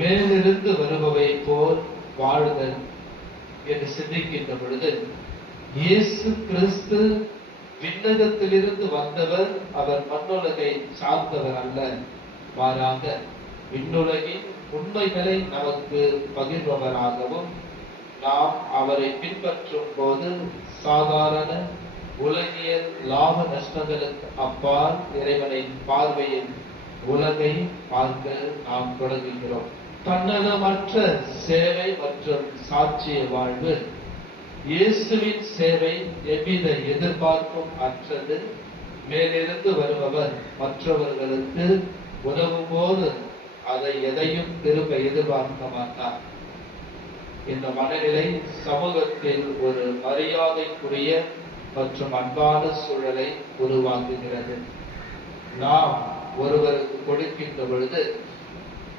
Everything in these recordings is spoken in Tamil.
மேலிருந்து வருபவை போல் வாழ்தல் என்று சிந்திக்கின்ற பொழுது, இயேசு கிறிஸ்து விண்ணகத்திலிருந்து வந்தவர். அவர் மண்ணுலகை சார்ந்தவர் அல்ல, மாறாக விண்ணுலகின் உண்மைகளை நமக்கு பகிர்பவராகவும், நாம் அவரை பின்பற்றும் போது சாதாரண உலகியல் லாப நஷ்டங்களுக்கு அப்பால் இறைவனின் பார்வையில் உலகை பார்க்க நாம் தொடங்குகிறோம். தன்னலமற்ற சேவை மற்றும் சாட்சிய வாழ்வு, இயேசுவின் சேவை எவ்வித எதிர்பார்ப்பும் அற்றது. மேலிருந்து வருபவர் மற்றவர்களுக்கு உதவும் போது அதை எதையும் திரும்ப எதிர்பார்க்க மாட்டார். இந்த மனநிலை சமூகத்தில் ஒரு மரியாதைக்குரிய மற்றும் அன்பான சூழலை உருவாக்குகிறது. நாம் ஒருவருக்கு கொடுக்கின்ற பொழுது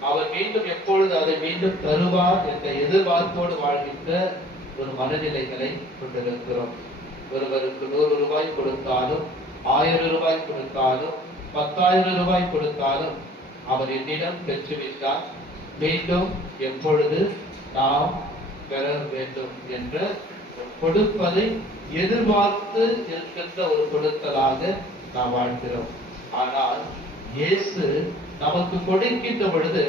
அவர் மீண்டும் எப்பொழுது அதை மீண்டும் தருவார் என்ற எதிர்பார்ப்போடு வாழ்கின்ற ஒரு மனநிலைகளை கொண்டிருக்கிறோம். ஒருவருக்கு 100 ரூபாய் கொடுத்தாலும், 1000 ரூபாய் கொடுத்தாலும், 10,000 ரூபாய் கொடுத்தாலும் அவர் என்னிடம் பெற்றுவிட்டார், மீண்டும் எப்பொழுது நாம் பெற வேண்டும் என்ற கொடுப்பதை எதிர்பார்த்து இருக்கின்ற ஒரு கொடுத்தலாக நாம் வாழ்கிறோம். ஆனால் இயேசு நமக்கு கொடுக்கின்ற பொழுது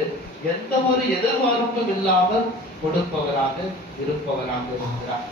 எந்த ஒரு எதிர்பார்ப்பும் இல்லாமல் கொடுப்பவராக இருப்பவராக இருக்கிறார்.